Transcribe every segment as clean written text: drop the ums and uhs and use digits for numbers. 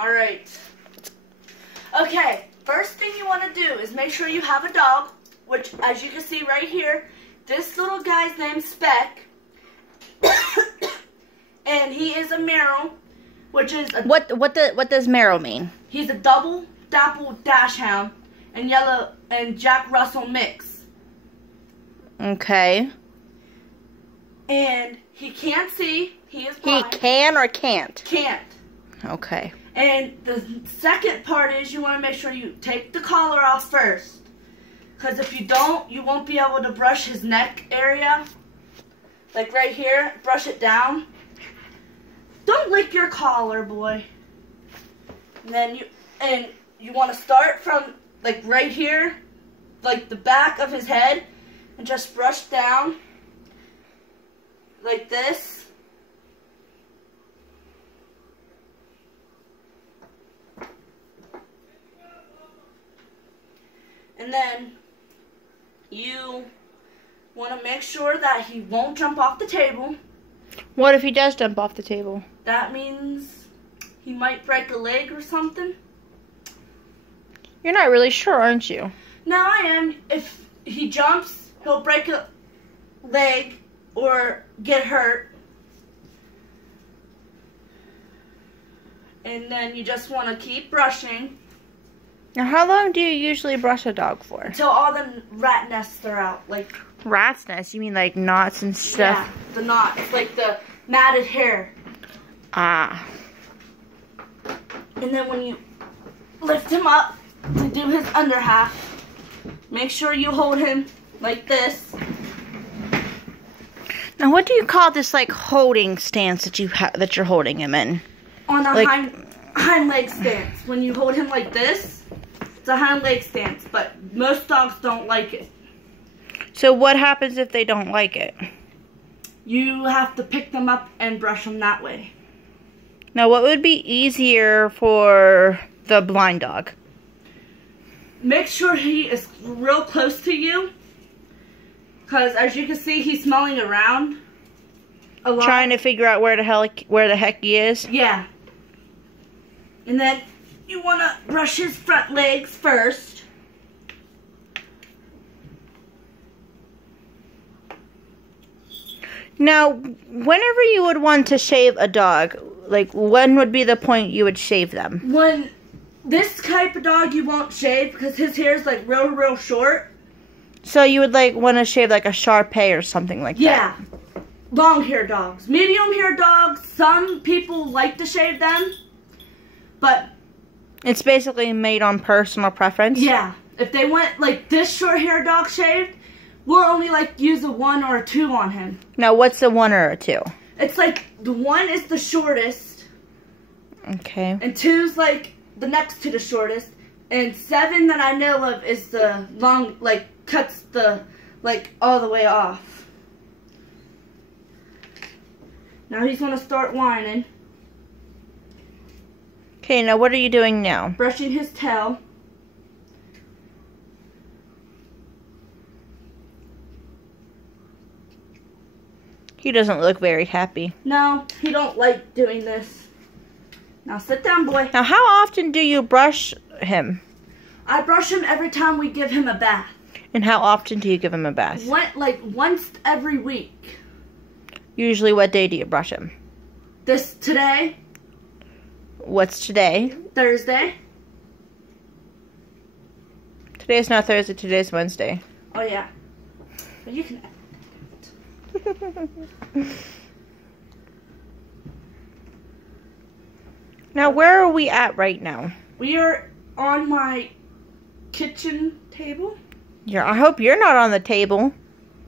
Alright. Okay, first thing you want to do is make sure you have a dog, which as you can see right here, this little guy's name's Speck. And he is a Merrill, which is a... What does Merrill mean? He's a double dapple dachshund and yellow and Jack Russell mix. Okay. And he can't see. He is blind. He can or can't? Can't. Okay. And the second part is you want to make sure you take the collar off first. Because if you don't, you won't be able to brush his neck area. Like right here, brush it down. Don't lick your collar, boy. And then you want to start from like right here, like the back of his head, and just brush down like this. And then you want to make sure that he won't jump off the table. What if he does jump off the table? That means he might break a leg or something. You're not really sure, aren't you? No, I am. If he jumps, he'll break a leg or get hurt. And then you just want to keep brushing. Now, how long do you usually brush a dog for? Until all the rat nests are out. Like rat's nest? You mean like knots and stuff? Yeah, the knots. Like the matted hair. Ah. And then when you lift him up to do his under half, make sure you hold him like this. Now, what do you call this like holding stance that you're holding him in? On a like, hind leg stance. When you hold him like this, it's a hind leg stance, but most dogs don't like it. So what happens if they don't like it? You have to pick them up and brush them that way. Now, what would be easier for the blind dog? Make sure he is real close to you. Because as you can see, he's smelling around a lot. Trying to figure out where the heck he is? Yeah. And then you want to brush his front legs first. Now, whenever you would want to shave a dog, like when would be the point you would shave them? When this type of dog you won't shave because his hair is like real short. So you would like want to shave like a Shar Pei or something like that? Yeah. Long hair dogs. Medium hair dogs, some people like to shave them. But it's basically made on personal preference? Yeah. If they want like this short hair dog shaved, we'll only like use a 1 or a 2 on him. Now what's a 1 or a 2? It's like the 1 is the shortest. Okay. And 2's like the next to the shortest. And 7 that I know of is the long, like cuts the like all the way off. Now he's gonna start whining. Okay, now what are you doing now? Brushing his tail. He doesn't look very happy. No, he don't like doing this. Now sit down, boy. Now how often do you brush him? I brush him every time we give him a bath. And how often do you give him a bath? Like once every week. Usually what day do you brush him? Today. What's today? Thursday. Today's not Thursday, today's Wednesday. Oh yeah. But you can Now where are we at right now? We are on my kitchen table. Yeah, I hope you're not on the table.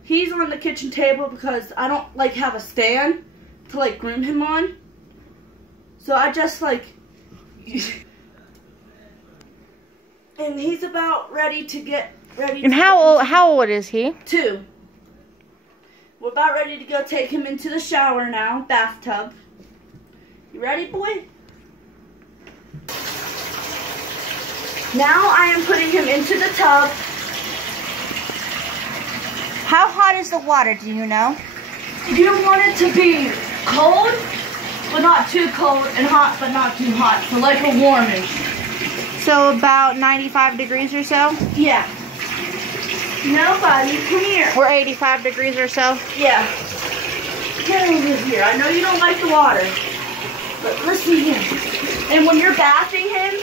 He's on the kitchen table because I don't like have a stand to like groom him on. So I just like and he's about ready to get ready. And how old is he? 2. We're about ready to go take him into the shower now, bathtub. You ready, boy? Now I am putting him into the tub. How hot is the water, do you know? You want it to be cold but not too cold, and hot, but not too hot. So like a warmish. So about 95 degrees or so? Yeah. No, buddy, come here. We're 85 degrees or so? Yeah. Get over here. I know you don't like the water, but listen here. And when you're bathing him,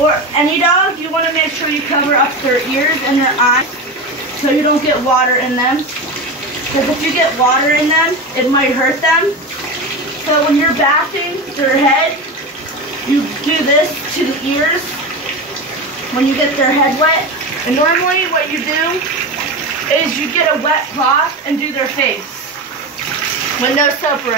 or any dog, you want to make sure you cover up their ears and their eyes so you don't get water in them. Because if you get water in them, it might hurt them. So when you're bathing their head, you do this to the ears when you get their head wet. And normally what you do is you get a wet cloth and do their face with no soap or anything.